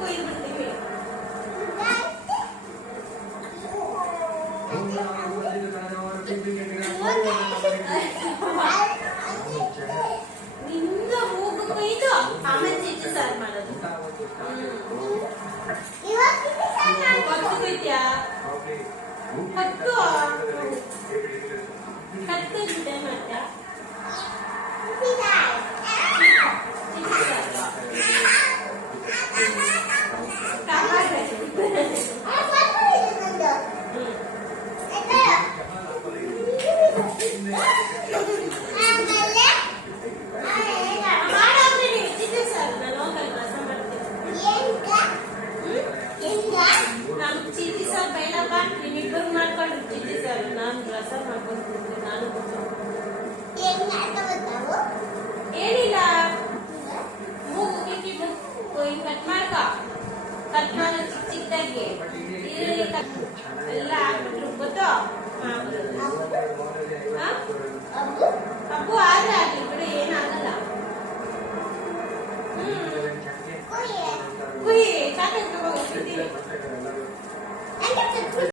ಕೊಯ್ದು ಬಿಡ್ತೀವಿ. ನಿಂದ ಮೂಗು ಕೊಯ್ದು ಆಮೇಲೆ ಚಿಟ್ಟು ಸಾರು ಮಾಡೋದು. ಕೊತ್ತು ಕೊಯ್ತ್ಯಾ? ಕೊತ್ತು ಕತ್ತು ಜೊತೆ ಮಾಡ್ತ್ಯಾ? ಚೀಟಿ ಸಾರು ಬೇಡಪ್ಪ, ನೀವಿಬ್ಬರು ಮಾಡ್ಕೊಂಡ್ರು ಚೀಟಿ ಸಾರು. ನಾನು ರಸ ಮಾಡ್ಕೊಂಡ್ಬಿಡ್ತೀನಿ. ನಾನು ಏನಿಲ್ಲ, ಮೂಗು ಕಿಕ್ಕಿಟ್ಟು ಕಟ್ ಮಾಡ್ಕ, ಕಟ್ ಮಾಡೋ ಚಿಕ್ಕ ಚಿಕ್ಕದಾಗಿ ಈರುಳ್ಳಿ ಎಲ್ಲ ಹಾಕ್ಬಿಟ್ರು ಗೊತ್ತೋ. ಅಪ್ಪು ಆದ್ರೆ ಆಗ್ಲಿ ಬಿಡು, ಏನಾಗಲ್ಲ. ಕುಯ್ ಚಾಕಿ